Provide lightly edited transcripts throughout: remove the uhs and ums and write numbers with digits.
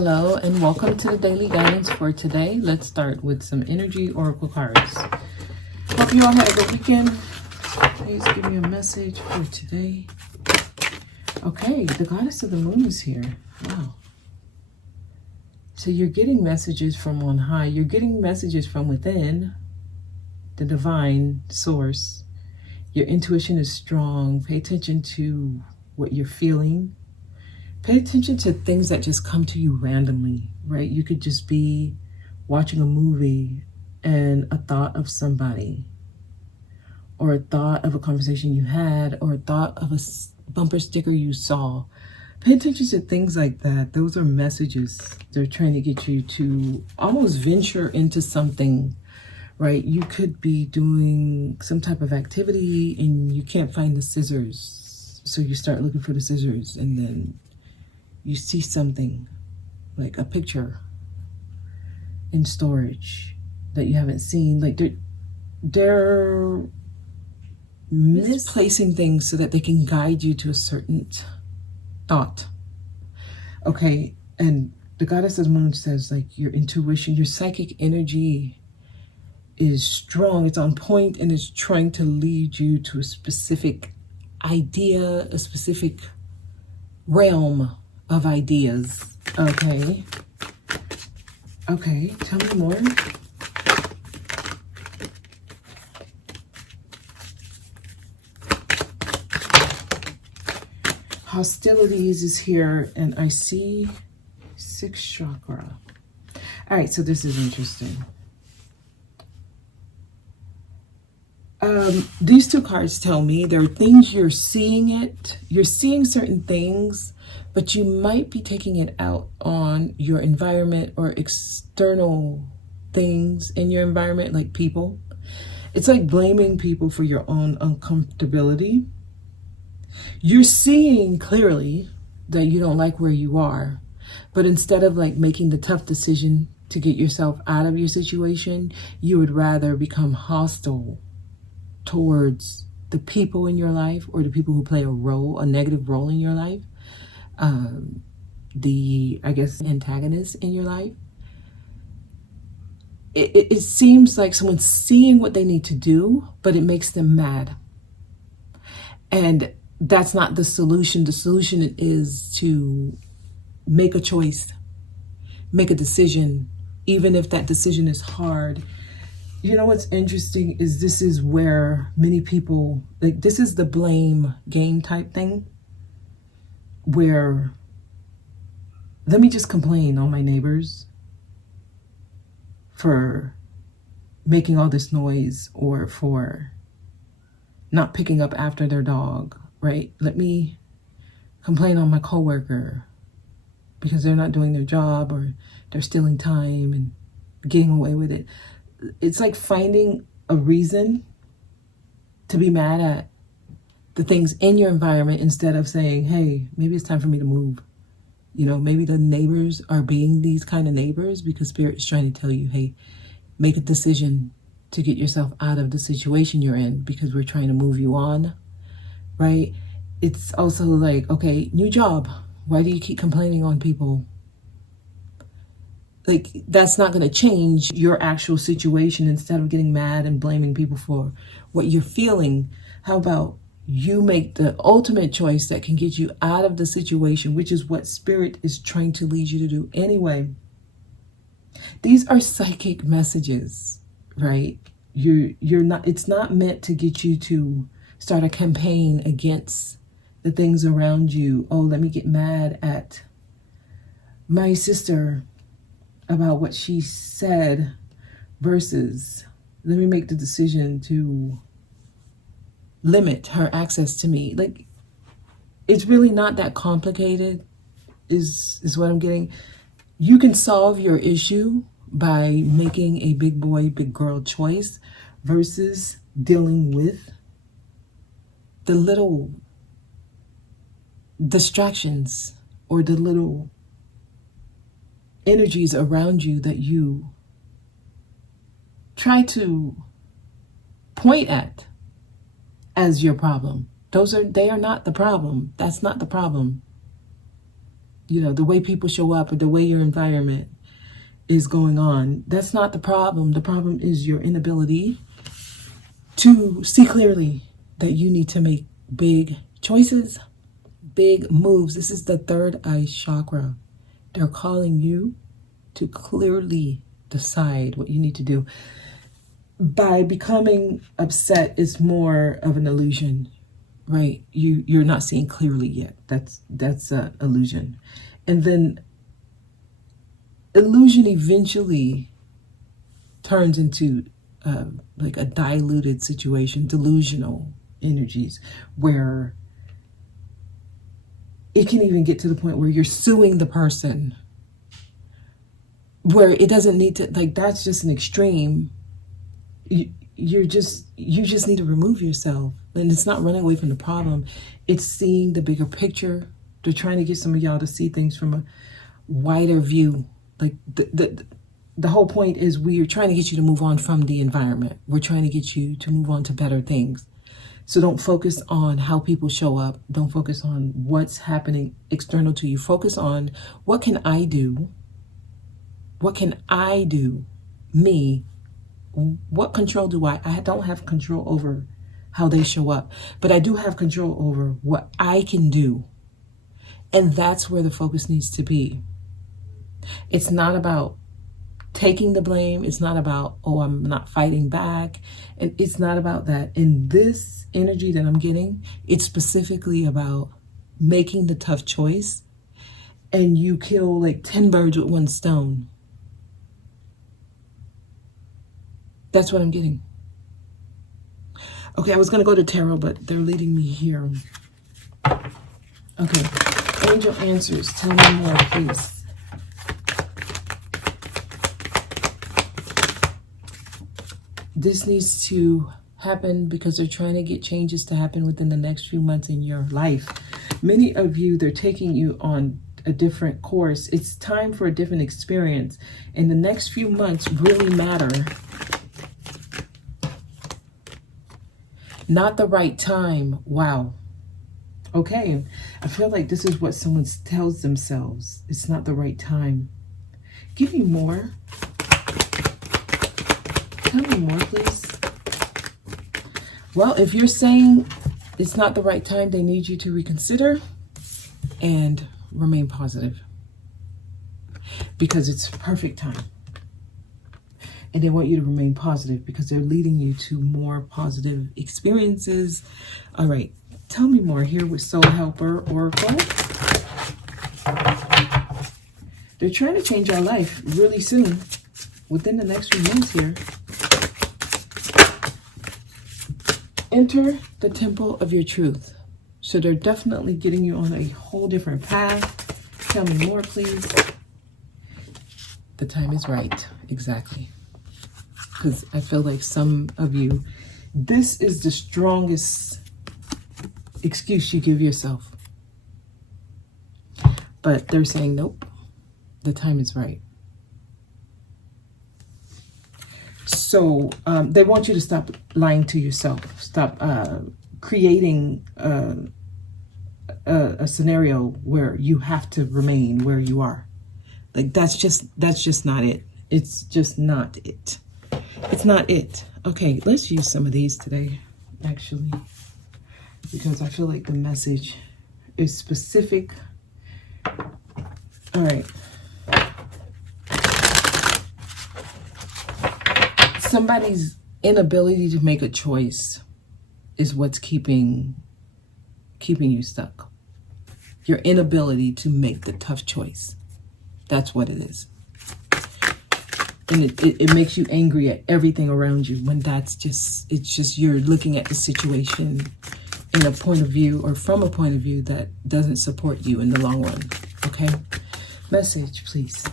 Hello and welcome to the daily guidance for today. Let's start with some energy oracle cards. Hope you all had a good weekend. Please give me a message for today. Okay, the goddess of the moon is here. Wow. So you're getting messages from on high. You're getting messages from within, the divine source. Your intuition is strong. Pay attention to what you're feeling. Pay attention to things that just come to you randomly, right? You could just be watching a movie and a thought of somebody, or a thought of a conversation you had, or a thought of a bumper sticker you saw. Pay attention to things like that. Those are messages. They're trying to get you to almost venture into something, right? You could be doing some type of activity and you can't find the scissors. So you start looking for the scissors, and then you see something like a picture in storage that you haven't seen. Like they're misplacing things so that they can guide you to a certain thought. Okay, and the goddess of the moon says, like, your intuition, your psychic energy is strong, it's on point, and it's trying to lead you to a specific idea, a specific realm of ideas. Okay, tell me more. Hostilities is here, and I see 6th chakra. All right, so this is interesting. These two cards tell me there are things you're seeing you're seeing certain things, but you might be taking it out on your environment or external things in your environment, like people. It's like blaming people for your own uncomfortability. You're seeing clearly that you don't like where you are, but instead of like making the tough decision to get yourself out of your situation, you would rather become hostile towards the people in your life, or the people who play a negative role in your life. I guess, antagonists in your life. It seems like someone's seeing what they need to do, but it makes them mad. And that's not the solution. The solution is to make a choice, make a decision, even if that decision is hard. You know what's interesting is this is where many people, like, this is the blame game type thing, where let me just complain on my neighbors for making all this noise, or for not picking up after their dog, right? Let me complain on my coworker because they're not doing their job, or they're stealing time and getting away with it. It's like finding a reason to be mad at the things in your environment instead of saying, hey, maybe it's time for me to move. You know, maybe the neighbors are being these kind of neighbors because Spirit is trying to tell you, hey, make a decision to get yourself out of the situation you're in, because we're trying to move you on, right? It's also like, okay, new job. Why do you keep complaining on people? Like, that's not going to change your actual situation. Instead of getting mad and blaming people for what you're feeling, how about you make the ultimate choice that can get you out of the situation, which is what Spirit is trying to lead you to do anyway. These are psychic messages, right? You're not, it's not meant to get you to start a campaign against the things around you. Oh, let me get mad at my sister about what she said, versus let me make the decision to limit her access to me. Like, it's really not that complicated, is what I'm getting. You can solve your issue by making a big boy, big girl choice, versus dealing with the little distractions or the little energies around you that you try to point at as your problem. They are not the problem. That's not the problem. you know, the way people show up or the way your environment is going on. That's not the problem. The problem is your inability to see clearly that you need to make big choices, big moves. This is the third eye chakra. They're calling you to clearly decide what you need to do. By becoming upset is more of an illusion, right? You're not seeing clearly yet. That's an illusion. And then illusion eventually turns into like a diluted situation, delusional energies, where it can even get to the point where you're suing the person, where it doesn't need to, like, that's just an extreme. You just need to remove yourself. And it's not running away from the problem. It's seeing the bigger picture. They're trying to get some of y'all to see things from a wider view. Like the whole point is we are trying to get you to move on from the environment. We're trying to get you to move on to better things. So don't focus on how people show up. Don't focus on what's happening external to you. Focus on what can I do? What can I do? Me. What control do I? I don't have control over how they show up, but I do have control over what I can do. And that's where the focus needs to be. It's not about taking the blame. It's not about, oh, I'm not fighting back. And it's not about that. In this energy that I'm getting, it's specifically about making the tough choice, and you kill like 10 birds with one stone. That's what I'm getting. Okay, I was going to go to tarot, but they're leading me here. Okay, angel answers. Tell me more, please. This needs to happen because they're trying to get changes to happen within the next few months in your life. Many of you, they're taking you on a different course. It's time for a different experience. And the next few months really matter. Not the right time. Wow. Okay. I feel like this is what someone tells themselves. It's not the right time. Give me more. Tell me more, please. Well, if you're saying it's not the right time, they need you to reconsider and remain positive, because it's perfect time. And they want you to remain positive because they're leading you to more positive experiences. All right. Tell me more here with Soul Helper Oracle. They're trying to change our life really soon, within the next few months here. Enter the temple of your truth. So they're definitely getting you on a whole different path. Tell me more, please. The time is right. Exactly. Because I feel like some of you, this is the strongest excuse you give yourself. But they're saying, nope, the time is right. So they want you to stop lying to yourself. Stop creating a scenario where you have to remain where you are. Like that's just not it. It's just not it. It's not it. Okay, let's use some of these today, actually, because I feel like the message is specific. All right. Somebody's inability to make a choice is what's keeping you stuck. Your inability to make the tough choice. That's what it is. And it makes you angry at everything around you, when it's just you're looking at the situation in a point of view, or from a point of view that doesn't support you in the long run. Okay? Message, please.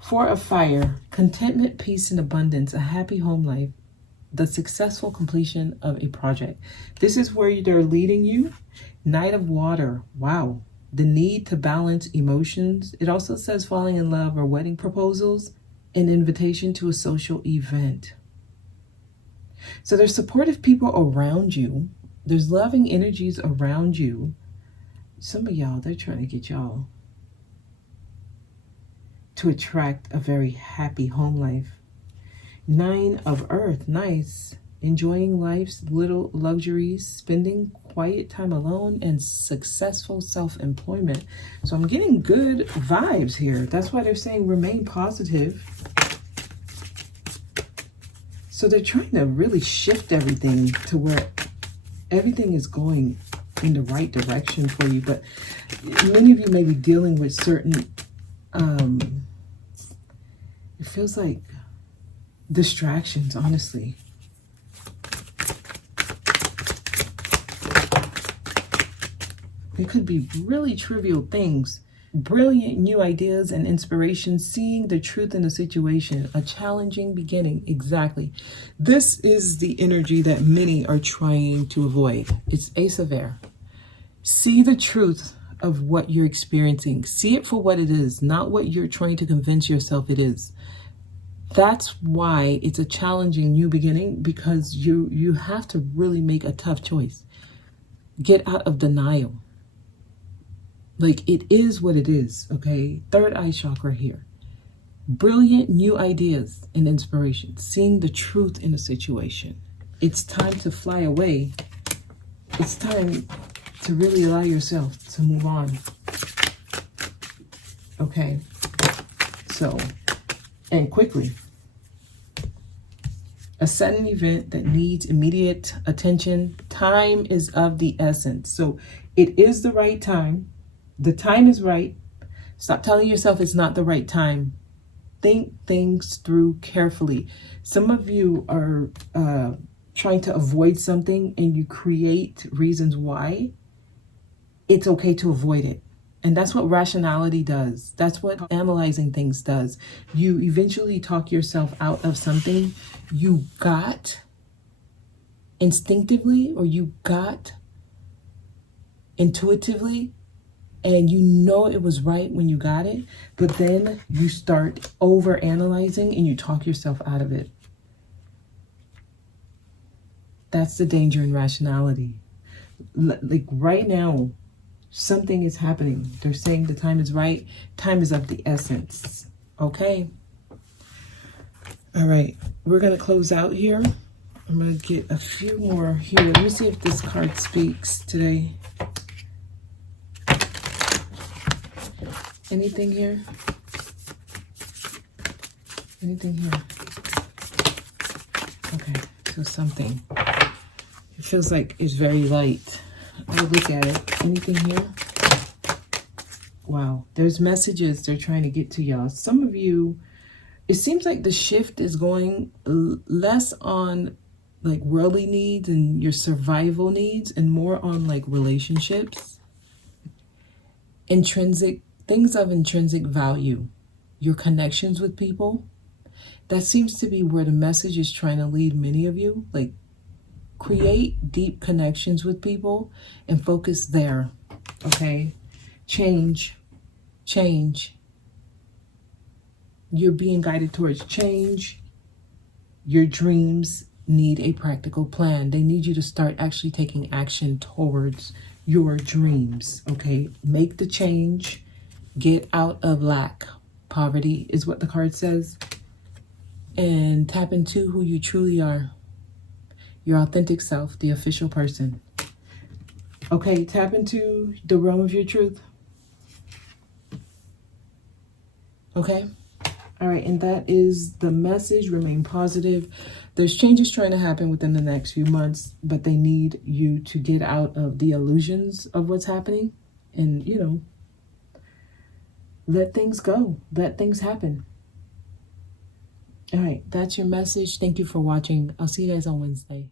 Four of Fire, contentment, peace, and abundance, a happy home life, the successful completion of a project. This is where they're leading you. Knight of Water, wow. The need to balance emotions. It also says falling in love or wedding proposals, an invitation to a social event. So there's supportive people around you. There's loving energies around you. Some of y'all, they're trying to get y'all to attract a very happy home life. 9 of Earth, nice. Enjoying life's little luxuries, spending quiet time alone, and successful self-employment. So I'm getting good vibes here. That's why they're saying remain positive. So they're trying to really shift everything to where everything is going in the right direction for you. But many of you may be dealing with certain, it feels like distractions, honestly. It could be really trivial things. Brilliant new ideas and inspiration, seeing the truth in a situation, a challenging beginning. Exactly. This is the energy that many are trying to avoid. It's Ace of Air. See the truth of what you're experiencing. See it for what it is, not what you're trying to convince yourself it is. That's why it's a challenging new beginning, because you have to really make a tough choice. Get out of denial. Like, it is what it is, okay? Third eye chakra here. Brilliant new ideas and inspiration. Seeing the truth in a situation. It's time to fly away. It's time to really allow yourself to move on. Okay? So, and quickly. A sudden event that needs immediate attention. Time is of the essence. So, it is the right time. The time is right. Stop telling yourself it's not the right time. Think things through carefully. Some of you are trying to avoid something, and you create reasons why it's okay to avoid it. And that's what rationality does. That's what analyzing things does. You eventually talk yourself out of something you got instinctively, or you got intuitively, and you know it was right when you got it, but then you start over analyzing and you talk yourself out of it. That's the danger in rationality. Like right now, something is happening. They're saying the time is right. Time is of the essence. Okay. All right. We're going to close out here. I'm going to get a few more here. Let me see if this card speaks today. Anything here? Anything here? Okay, so something. It feels like it's very light. I'll look at it. Anything here? Wow, there's messages they're trying to get to y'all. Some of you, it seems like the shift is going less on like worldly needs and your survival needs, and more on like relationships, intrinsic things of intrinsic value, your connections with people. That seems to be where the message is trying to lead many of you. Like, create deep connections with people and focus there, okay? Change. You're being guided towards change. Your dreams need a practical plan. They need you to start actually taking action towards your dreams, okay? Make the change. Get out of lack. Poverty is what the card says. And tap into who you truly are. Your authentic self, the official person. Okay, tap into the realm of your truth. Okay? All right, and that is the message. Remain positive. There's changes trying to happen within the next few months, but they need you to get out of the illusions of what's happening and, you know, let things go. Let things happen. All right, that's your message. Thank you for watching. I'll see you guys on Wednesday.